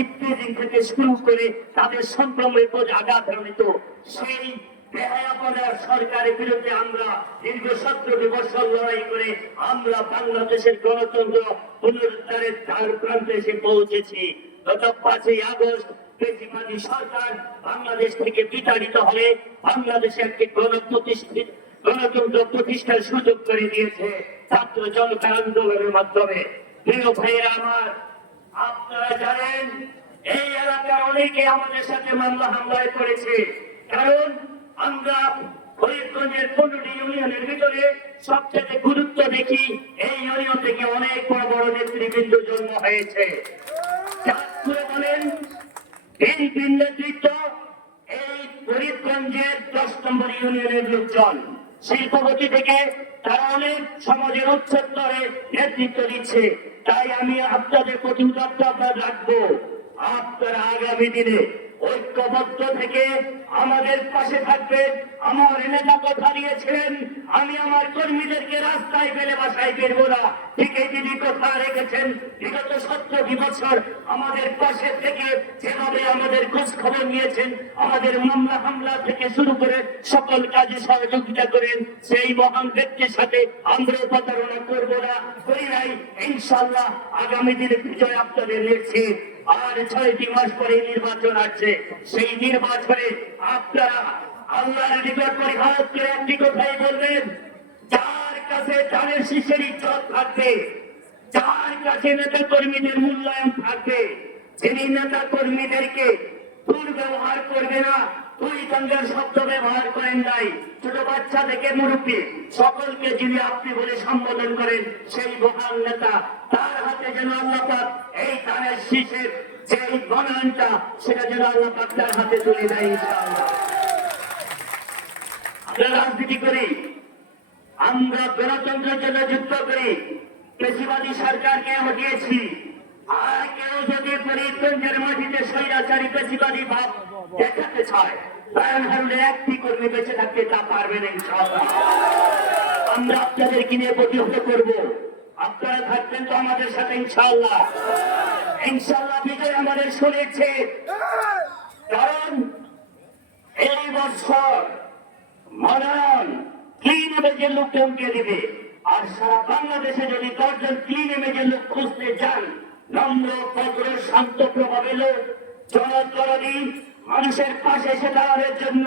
ইফতেজিং থেকে শুরু করে তাদের সম্ভ্রমের উপর আঘাত হানিত সেই সরকারের বিরুদ্ধে আমরা দীর্ঘ সতেরোটি বছর লড়াই করে আমরা বাংলাদেশের গণতন্ত্র পুনরুদ্ধারের দ্বার প্রান্তে এসে পৌঁছেছি। গত পাঁচই আগস্ট সরকার বাংলাদেশ থেকে বিতাড়িত হলে বাংলাদেশে একটি গণপ্রতিষ্ঠিত গণতন্ত্র প্রতিষ্ঠার সুযোগ করে দিয়েছে। ছাত্র জনতার আন্দোলনের মাধ্যমে। আমার আপনারা জানেন, এই এলাকার অনেকে আমাদের সাথে মামলা হামলায় করেছে কারণ আমরা এই দশ নম্বর ইউনিয়নের শিল্পপতি থেকে তারা অনেক সমাজের উচ্চস্তরে নেতৃত্ব দিচ্ছে তাই আমি আপনাদের প্রতি আপনার রাখব। আপনারা আগামী দিনে ঐক্যবদ্ধ থেকে আমাদের পাশে থাকবে। আমার নেতা কথা দিয়েছেন। আমি আমার কর্মীদেরকে রাস্তায় ফেলে বাসায় ফিরবো না। ঠিক এই তিনি কথা রেখেছেন। বিগত সত্তরটি বছর আমাদের পাশে থেকে যেভাবে আমাদের খোঁজ খবর নিয়েছেন, আমাদের মামলা হামলা থেকে শুরু করে সকল কাজে সহযোগিতা করেন, সেই মহান ব্যক্তির সাথে আমরা প্রতারণা করব না। করি নাই ইনশাল্লাহ আগামী দিনে বিজয় আপনাদের নিশ্চিত আর ছয়টি মাস পরে নির্বাচন আছে সেই নির্বাচনে আপনারা আল্লাহর নিকট পরিহার করে একটি কথাই বলবেন যার কাছে ধানের শীষের ইজ্জত থাকবে, যার কাছে নেতা কর্মীদের মূল্যায়ন থাকবে, যিনি নেতা কর্মীদেরকে দুর্ব্যবহার করবে না দুই গঙ্গার শব্দ ব্যবহার করেন নাই। ছোট বাচ্চা থেকে মুরব্বী সকলকে যিনি আপনি বলে সম্বোধন করেন, সেই মহান নেতা, তার হাতে যেন আল্লাহ পাক এই ধানের শীষের যে গণানটা সেটা যেন আল্লাহ পাক তার হাতে তুলে দেয় ইনশাআল্লাহ। রাজনীতি করি, আমরা গণতন্ত্রের জন্য যুদ্ধ করি, পেশিবাদী সরকারকে হটিয়েছি। আর কেউ যদি ফরিদগঞ্জের মাটিতে স্বৈরাচারী পেশিবাদী ভাব দেখাতে চায় আমাদের শুনেছে। কারণ এই বছর মনন ক্লিন ইমেজের লোক চমকে দিবে। আর সারা বাংলাদেশে যদি দশজন ক্লিন ইমেজের লোক খুঁজতে যান, নম্র ভদ্র শান্ত প্রভাবে লোক মানুষের পাশে এসে দাঁড়ানোর জন্য।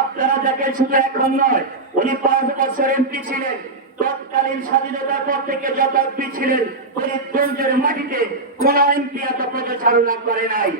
আপনারা দেখেন শুধু এখন নয়, উনি পাঁচ বছর এমপি ছিলেন। তৎকালীন স্বাধীনতার পর থেকে যত এমপি ছিলেন, ফরিদগঞ্জের মাটিতে কোন এমপি এত প্রচারণা করে নাই।